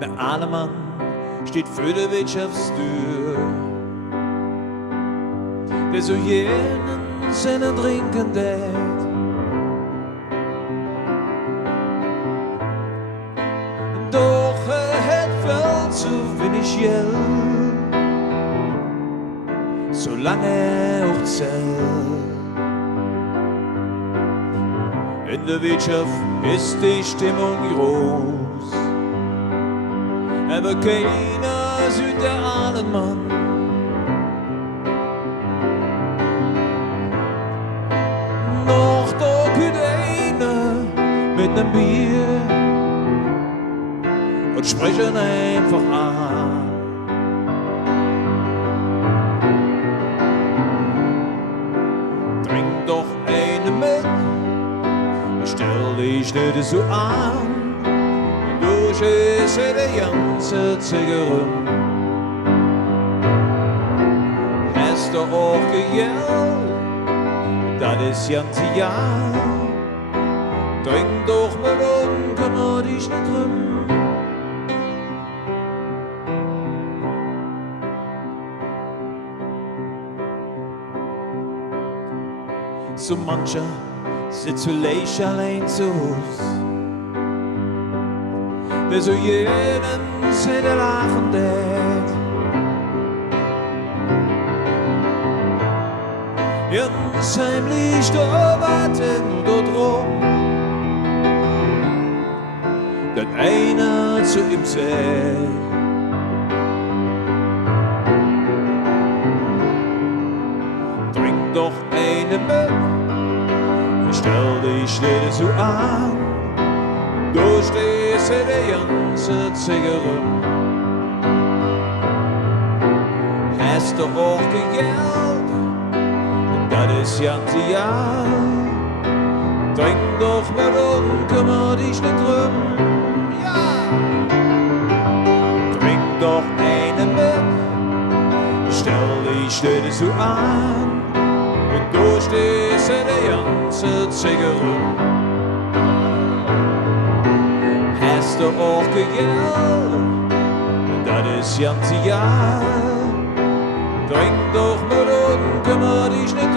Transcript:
Der eine Mann steht für die Wirtschaftstür, der so jeden seinen trinken tät. Doch hat viel zu wenig Geld, solange er auch zählt. In der Wirtschaft ist die Stimmung groß, aber keiner sieht der einen Mann. Noch da kommt einer mit nem Bier und sprechen einfach an. Trink doch eine mit, stell dich nicht so an. Durch ist die ganze Zigarette. Hast du auch gejählt, das ist ganze Jahr. Trink doch mal und kümmere dich nicht drum. So mancher sitzt vielleicht allein zu Hause, der so jeden seine lachen tät. Jens heimlich da warten da drum, dass einer zu ihm sagt: Trink doch eine mit, stell dich nicht so an. Du stehst in der ganze Zigarette. Hast du auch gejählt, das ist ganze Jahr. Trink doch mal und kümmere dich nicht drum. Ja! Trink doch eine mit, stell dich nicht so an. Du stehst in der ganze Zigarette. Hast du auch gejählt, das ist ganze Jahr. Trink doch mal und kümmere dich nicht